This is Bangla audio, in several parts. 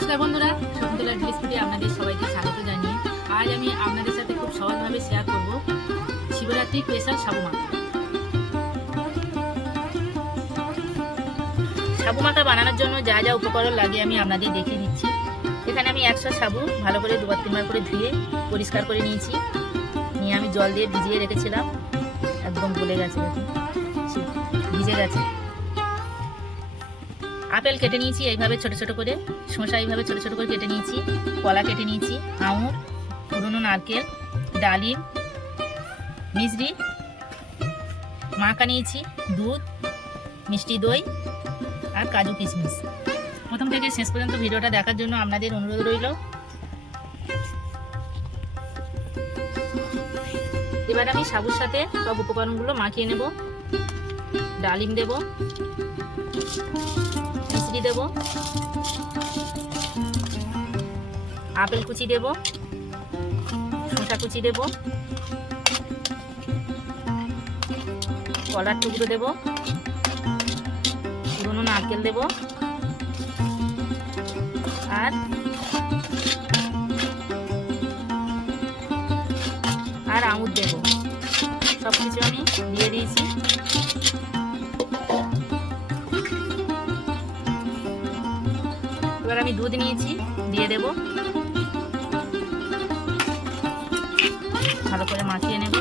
নমস্কার বন্ধুরা শকুন্তলা ড্রেসপুটি আপনাদের সবাইকে স্বাগত জানিয়ে আজ আমি আপনাদের সাথে খুব সহজভাবে শেয়ার করব শিবরাত্রি স্পেশাল সাবু মাখা সাবু বানানোর জন্য যা যা উপকরণ লাগে আমি আপনাদের দেখিয়ে দিচ্ছি এখানে আমি একশো সাবু ভালো করে দুবার তিনবার করে ধুয়ে পরিষ্কার করে নিয়েছি। নিয়ে আমি জল দিয়ে ভিজিয়ে রেখেছিলাম। একদম গলে গেছে ভিজে গেছে। আপেল কেটে নিয়েছি, এইভাবে ছোট ছোট করে, শসা এইভাবে ছোট ছোট করে কেটে নিয়েছি, কলা কেটে নিয়েছি, আঙুর, পুরনো নারকেল, ডালিম মিজরি মাখা নিয়েছি, দুধ, মিষ্টি দই আর কাজু কিশমিশ। প্রথম থেকে শেষ পর্যন্ত ভিডিওটা দেখার জন্য আপনাদের অনুরোধ রইল। এবার আমি সাবুর সাথে সব উপকরণগুলো মাখিয়ে নেব, ডালিম দেব। মিষ্টি দেব। আপেল কুচি দেব। শসা কুচি দেব। কলার টুকরো দেব। পুরনো নারকেল দেব। আর আর আঙুর দেব। সব কিছু আমি দিয়ে দিয়েছি। এবার আমি দুধ নিয়েছি, দিয়ে দেব। ভালো করে মাখিয়ে নেব।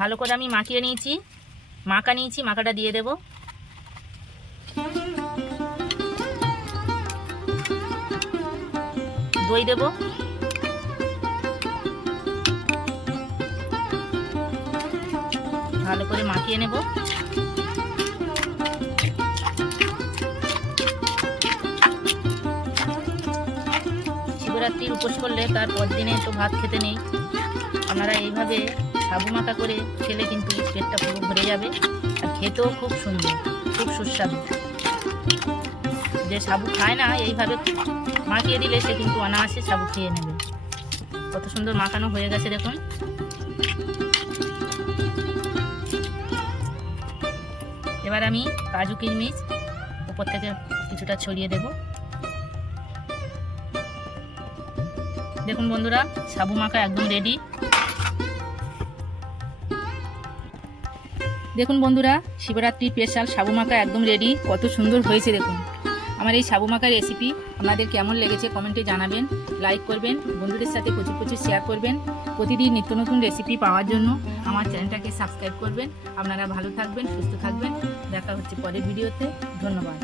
ভালো করে আমি মাখিয়ে নিয়েছি, মাখা নিয়েছি, মাখাটা দিয়ে দেব। দই দেব। ভালো করে মাখিয়ে নেব। শিবরাত্রির উপোস করলে তার দিনে তো ভাত খেতে নেই। আপনারা এইভাবে সাবু মাখা করে খেলে কিন্তু পেটটা পুরো ভরে যাবে। আর খেতেও খুব সুন্দর, খুব সুস্বাদু। যে সাবু খায় না, এইভাবে মাখিয়ে দিলে সে কিন্তু অনায়াসে সাবু খেয়ে নেবে। কত সুন্দর মাখানো হয়ে গেছে দেখুন। এবার আমি কাজু কিশমিশ উপর থেকে কিছুটা ছড়িয়ে দেব। দেখুন বন্ধুরা, সাবু মাখা একদম রেডি দেখুন বন্ধুরা, শিবরাত্রি স্পেশাল সাবু মাখা একদম রেডি কত সুন্দর হয়েছে দেখুন। আমার এই সাবু মাখার রেসিপি আপনাদের কেমন লেগেছে কমেন্টে জানাবেন। লাইক করবেন, বন্ধুদের সাথে প্রচুর প্রচুর শেয়ার করবেন। প্রতিদিন নিত্য নতুন রেসিপি পাওয়ার জন্য। আমার চ্যানেলটাকে সাবস্ক্রাইব করবেন। আপনারা ভালো থাকবেন সুস্থ থাকবেন। দেখা হচ্ছে পরের ভিডিওতে। ধন্যবাদ।